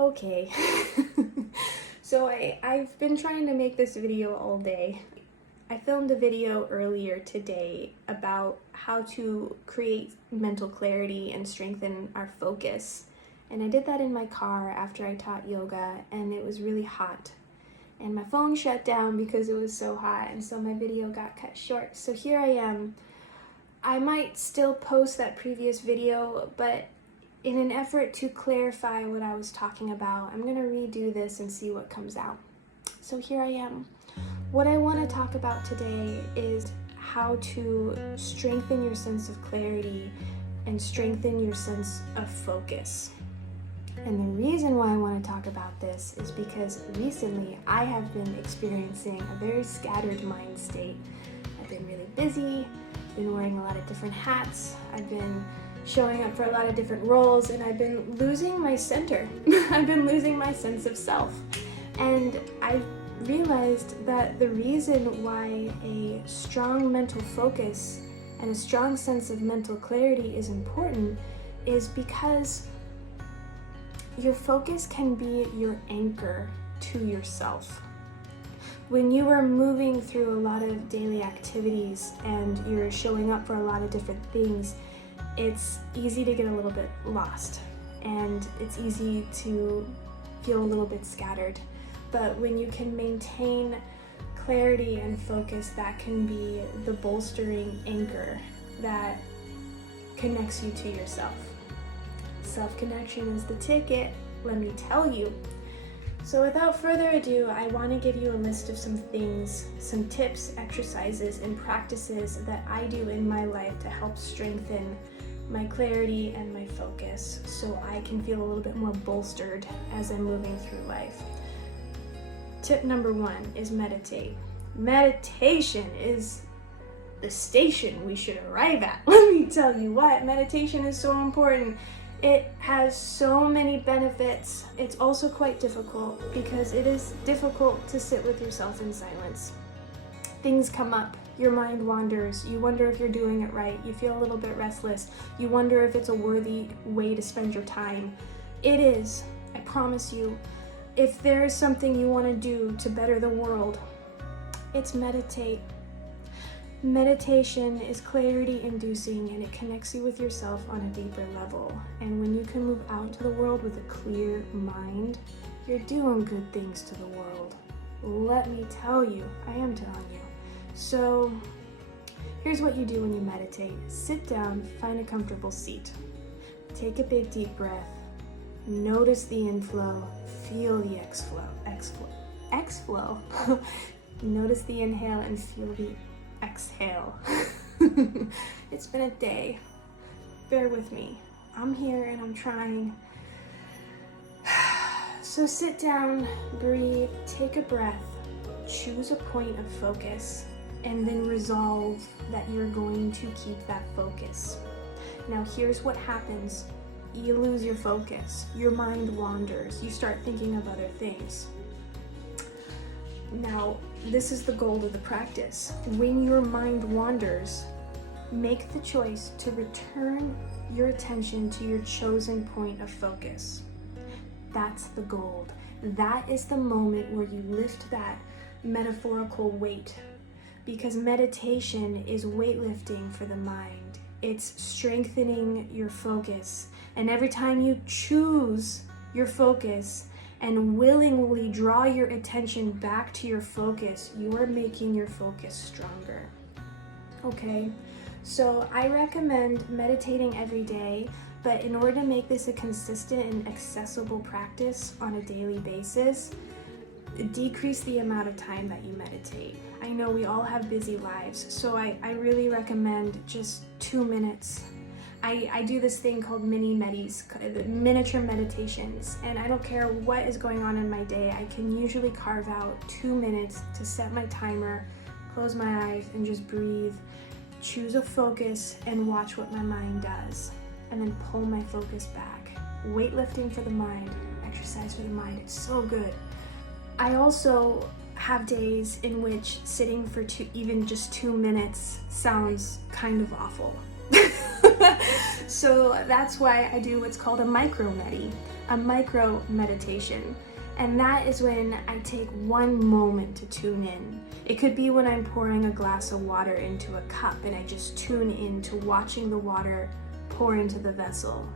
Okay, so I've been trying to make this video all day. I filmed a video earlier today about how to create mental clarity and strengthen our focus. And I did that in my car after I taught yoga, and it was really hot. And my phone shut down because it was so hot, and so my video got cut short. So here I am. I might still post that previous video, but in an effort to clarify what I was talking about, I'm gonna redo this and see what comes out. So here I am. What I want to talk about today is how to strengthen your sense of clarity and strengthen your sense of focus. And the reason why I want to talk about this is because recently I have been experiencing a very scattered mind state. I've been really busy, been wearing a lot of different hats, I've been showing up for a lot of different roles, and I've been losing my center. I've been losing my sense of self. And I realized that the reason why a strong mental focus and a strong sense of mental clarity is important is because your focus can be your anchor to yourself. When you are moving through a lot of daily activities and you're showing up for a lot of different things, it's easy to get a little bit lost, and it's easy to feel a little bit scattered. But when you can maintain clarity and focus, that can be the bolstering anchor that connects you to yourself. Self-connection is the ticket, let me tell you. So without further ado, I want to give you a list of some things, some tips, exercises, and practices that I do in my life to help strengthen my clarity and my focus so I can feel a little bit more bolstered as I'm moving through life. Tip number 1 is meditate. Meditation is the station we should arrive at. Let me tell you what, meditation is so important. It has so many benefits. It's also quite difficult because it is difficult to sit with yourself in silence. Things come up, your mind wanders, you wonder if you're doing it right, you feel a little bit restless, you wonder if it's a worthy way to spend your time. It is, I promise you. If there is something you want to do to better the world, it's meditate. Meditation is clarity inducing, and it connects you with yourself on a deeper level. And when you can move out into the world with a clear mind, you're doing good things to the world. Let me tell you, I am telling you. So here's what you do when you meditate. Sit down, find a comfortable seat. Take a big deep breath. Notice the inflow, feel the exflow. Notice the inhale and feel the exhale. It's been a day. Bear with me. I'm here and I'm trying. So sit down, breathe, take a breath, choose a point of focus, and then resolve that you're going to keep that focus. Now here's what happens. You lose your focus. Your mind wanders. You start thinking of other things. Now, this is the goal of the practice. When your mind wanders, make the choice to return your attention to your chosen point of focus. That's the goal. That is the moment where you lift that metaphorical weight, because meditation is weightlifting for the mind. It's strengthening your focus. And every time you choose your focus and willingly draw your attention back to your focus, you are making your focus stronger. Okay, so I recommend meditating every day, but in order to make this a consistent and accessible practice on a daily basis, decrease the amount of time that you meditate. I know we all have busy lives, so I really recommend just 2 minutes. I do this thing called miniature meditations, and I don't care what is going on in my day, I can usually carve out 2 minutes to set my timer, close my eyes, and just breathe, choose a focus, and watch what my mind does, and then pull my focus back. Weightlifting for the mind, exercise for the mind, it's so good. I also have days in which sitting for even just 2 minutes sounds kind of awful. So that's why I do what's called a micro-medi. a micro meditation. And that is when I take one moment to tune in. It could be when I'm pouring a glass of water into a cup and I just tune in to watching the water pour into the vessel.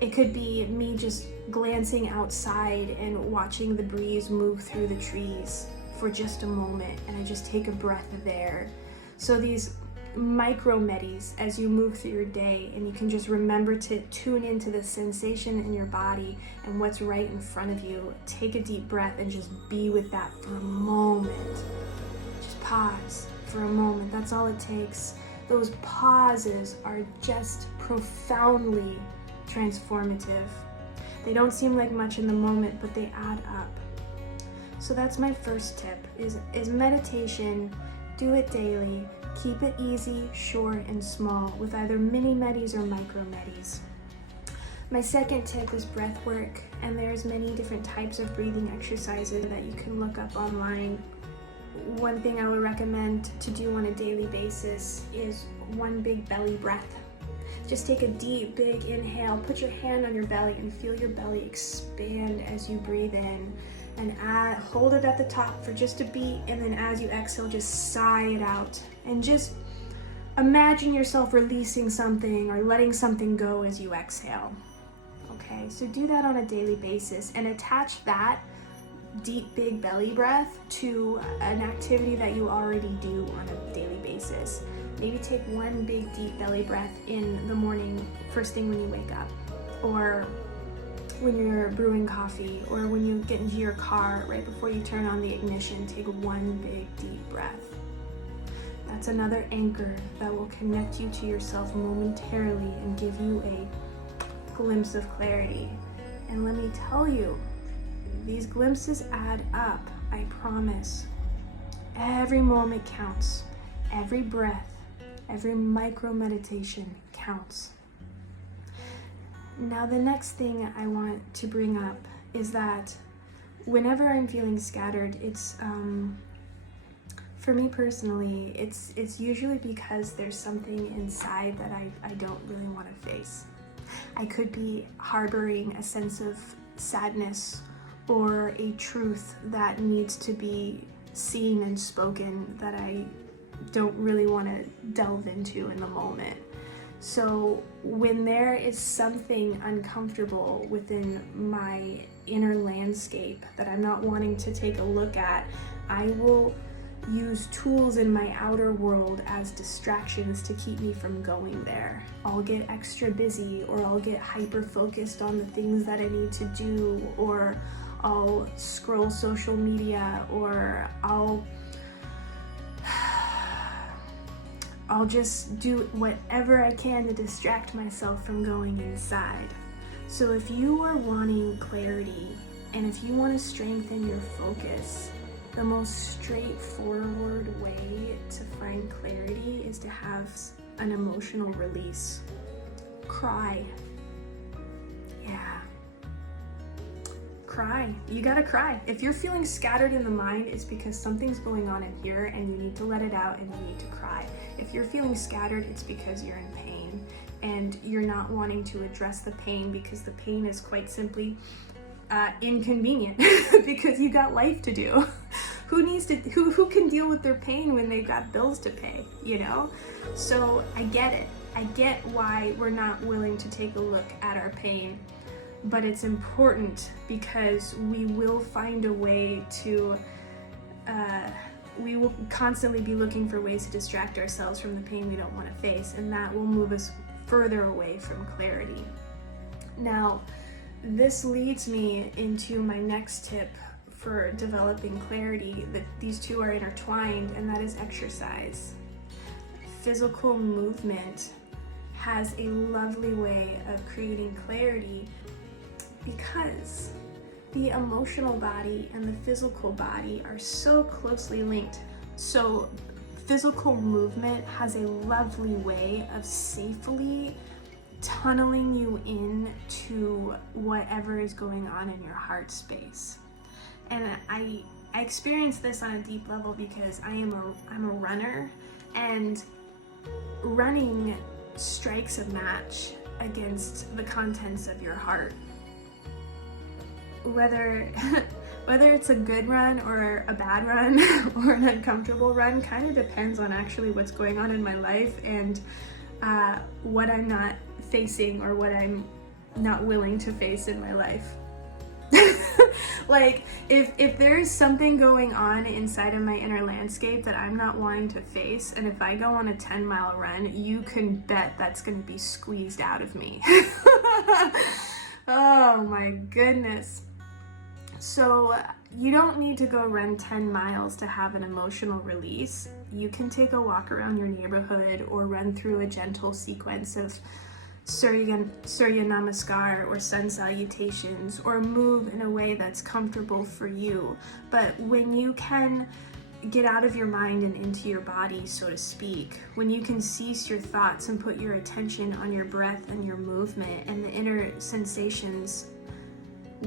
It could be me just glancing outside and watching the breeze move through the trees for just a moment, and I just take a breath of air. So these micro medis as you move through your day, and you can just remember to tune into the sensation in your body and what's right in front of you. Take a deep breath and just be with that for a moment. Just pause for a moment. That's all it takes. Those pauses are just profoundly transformative. They don't seem like much in the moment, but they add up. So that's my first tip is meditation. Do it daily. Keep it easy, short, and small with either mini medis or micro medis. My second tip is breath work, and there's many different types of breathing exercises that you can look up online. One thing I would recommend to do on a daily basis is one big belly breath. Just take a deep, big inhale, put your hand on your belly and feel your belly expand as you breathe in. And hold it at the top for just a beat, and then as you exhale, just sigh it out. And just imagine yourself releasing something or letting something go as you exhale. Okay, so do that on a daily basis and attach that deep, big belly breath to an activity that you already do on a daily basis. Maybe take one big, deep belly breath in the morning, first thing when you wake up, or when you're brewing coffee, or when you get into your car right before you turn on the ignition. Take one big deep breath. That's another anchor that will connect you to yourself momentarily and give you a glimpse of clarity. And let me tell you, these glimpses add up, I promise. Every moment counts. Every breath, every micro meditation counts. Now, the next thing I want to bring up is that whenever I'm feeling scattered, it's for me personally, it's usually because there's something inside that I don't really want to face. I could be harboring a sense of sadness or a truth that needs to be seen and spoken that I don't really want to delve into in the moment. So when there is something uncomfortable within my inner landscape that I'm not wanting to take a look at, I will use tools in my outer world as distractions to keep me from going there. I'll get extra busy, or I'll get hyper focused on the things that I need to do, or I'll scroll social media, or I'll just do whatever I can to distract myself from going inside. So if you are wanting clarity, and if you want to strengthen your focus, the most straightforward way to find clarity is to have an emotional release. Cry. Yeah. Cry. You gotta cry. If you're feeling scattered in the mind, it's because something's going on in here and you need to let it out and you need to cry. If you're feeling scattered, it's because you're in pain and you're not wanting to address the pain because the pain is quite simply inconvenient because you got life to do. Who can deal with their pain when they've got bills to pay, you know? So I get it. I get why we're not willing to take a look at our pain, but it's important because we will find a way to we will constantly be looking for ways to distract ourselves from the pain we don't want to face, and that will move us further away from clarity. Now, this leads me into my next tip for developing clarity. That these two are intertwined, and that is exercise. Physical movement has a lovely way of creating clarity because the emotional body and the physical body are so closely linked. So physical movement has a lovely way of safely tunneling you in to whatever is going on in your heart space. And I experience this on a deep level because I'm a runner, and running strikes a match against the contents of your heart. whether whether it's a good run or a bad run or an uncomfortable run kind of depends on actually what's going on in my life and what I'm not facing or what I'm not willing to face in my life. Like if there's something going on inside of my inner landscape that I'm not wanting to face, and if I go on a 10-mile run, you can bet that's going to be squeezed out of me. Oh my goodness. So you don't need to go run 10 miles to have an emotional release. You can take a walk around your neighborhood or run through a gentle sequence of Surya Namaskar or sun salutations, or move in a way that's comfortable for you. But when you can get out of your mind and into your body, so to speak, when you can cease your thoughts and put your attention on your breath and your movement and the inner sensations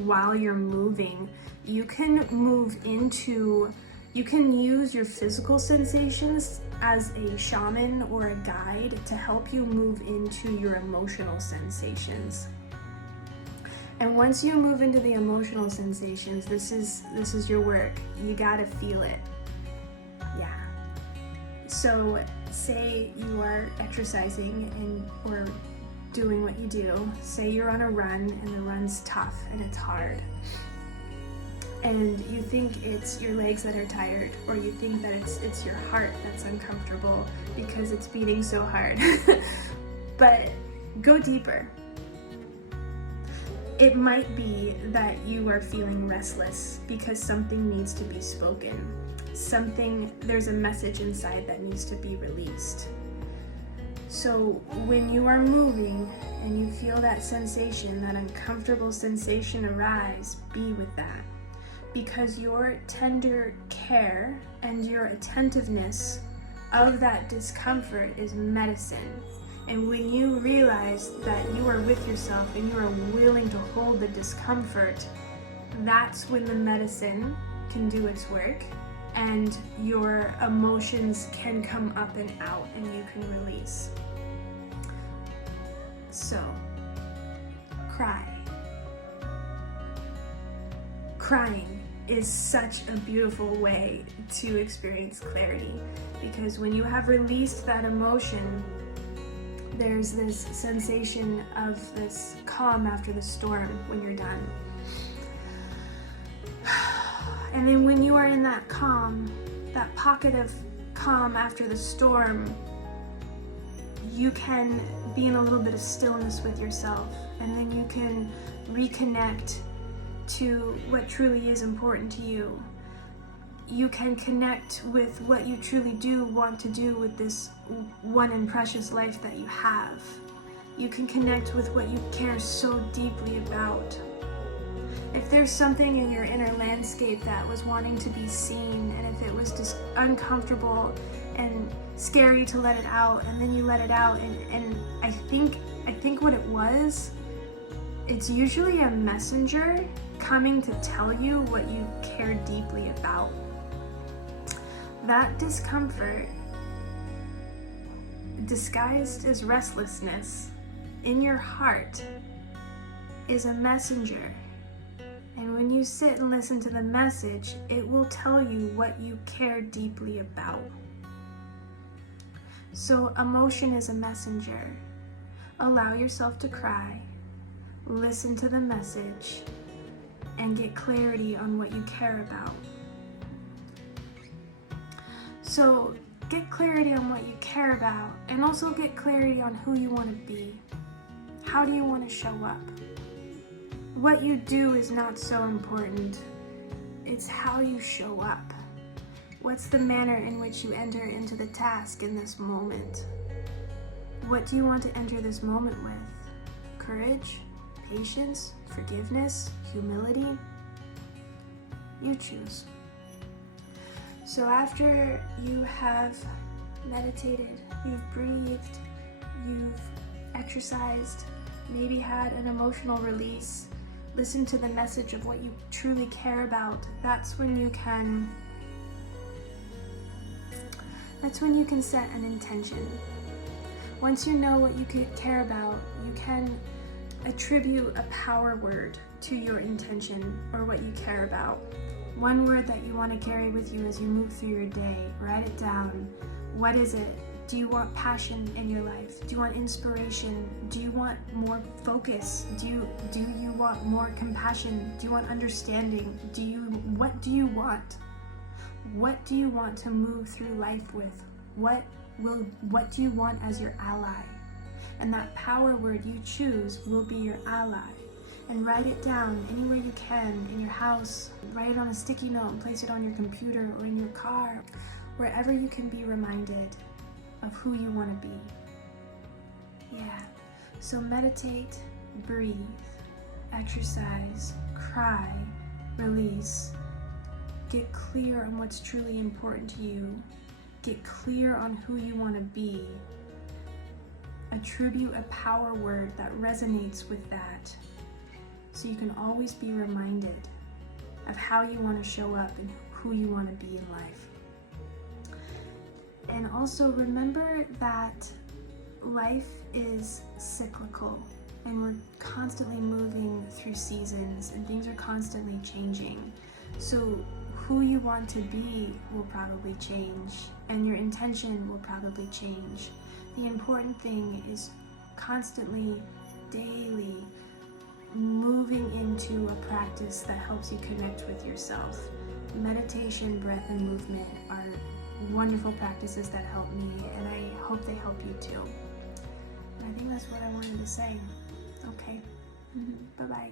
while you're moving, you can use your physical sensations as a shaman or a guide to help you move into your emotional sensations. And once you move into the emotional sensations, this is your work. You gotta feel it. Yeah. So say you are exercising or doing what you do. Say you're on a run and the run's tough and it's hard. And you think it's your legs that are tired, or you think that it's your heart that's uncomfortable because it's beating so hard. But go deeper. It might be that you are feeling restless because something needs to be spoken. There's a message inside that needs to be released. So when you are moving and you feel that sensation, that uncomfortable sensation arise, be with that. Because your tender care and your attentiveness of that discomfort is medicine. And when you realize that you are with yourself and you are willing to hold the discomfort, that's when the medicine can do its work and your emotions can come up and out and you can release. So, cry. Crying is such a beautiful way to experience clarity, because when you have released that emotion, there's this sensation of this calm after the storm when you're done. And then when you are in that calm, that pocket of calm after the storm, you can be in a little bit of stillness with yourself, and then you can reconnect to what truly is important to you. You can connect with what you truly do want to do with this one and precious life that you have. You can connect with what you care so deeply about. If there's something in your inner landscape that was wanting to be seen, and if it was just uncomfortable and scary to let it out, and then you let it out, and I think what it was, it's usually a messenger coming to tell you what you care deeply about. That discomfort, disguised as restlessness in your heart, is a messenger. And when you sit and listen to the message, it will tell you what you care deeply about. So emotion is a messenger. Allow yourself to cry, listen to the message, and get clarity on what you care about. So get clarity on what you care about, and also get clarity on who you want to be. How do you want to show up? What you do is not so important. It's how you show up. What's the manner in which you enter into the task in this moment? What do you want to enter this moment with? Courage, patience, forgiveness, humility? You choose. So after you have meditated, you've breathed, you've exercised, maybe had an emotional release, listen to the message of what you truly care about, that's when you can set an intention. Once you know what you care about, you can attribute a power word to your intention or what you care about. One word that you want to carry with you as you move through your day. Write it down. What is it? Do you want passion in your life? Do you want inspiration? Do you want more focus? Do you want more compassion? Do you want understanding? What do you want? What do you want to move through life with? What do you want as your ally? And that power word you choose will be your ally. And write it down anywhere you can, in your house. Write it on a sticky note and place it on your computer or in your car, wherever you can be reminded of who you want to be. Yeah. So meditate, breathe, exercise, cry, release. Get clear on what's truly important to you. Get clear on who you want to be. Attribute a power word that resonates with that, so you can always be reminded of how you want to show up and who you want to be in life. And also remember that life is cyclical and we're constantly moving through seasons and things are constantly changing. So who you want to be will probably change and your intention will probably change. The important thing is constantly, daily, moving into a practice that helps you connect with yourself. Meditation, breath, and movement are wonderful practices that help me, and I hope they help you too. And I think that's what I wanted to say. Okay, bye-bye.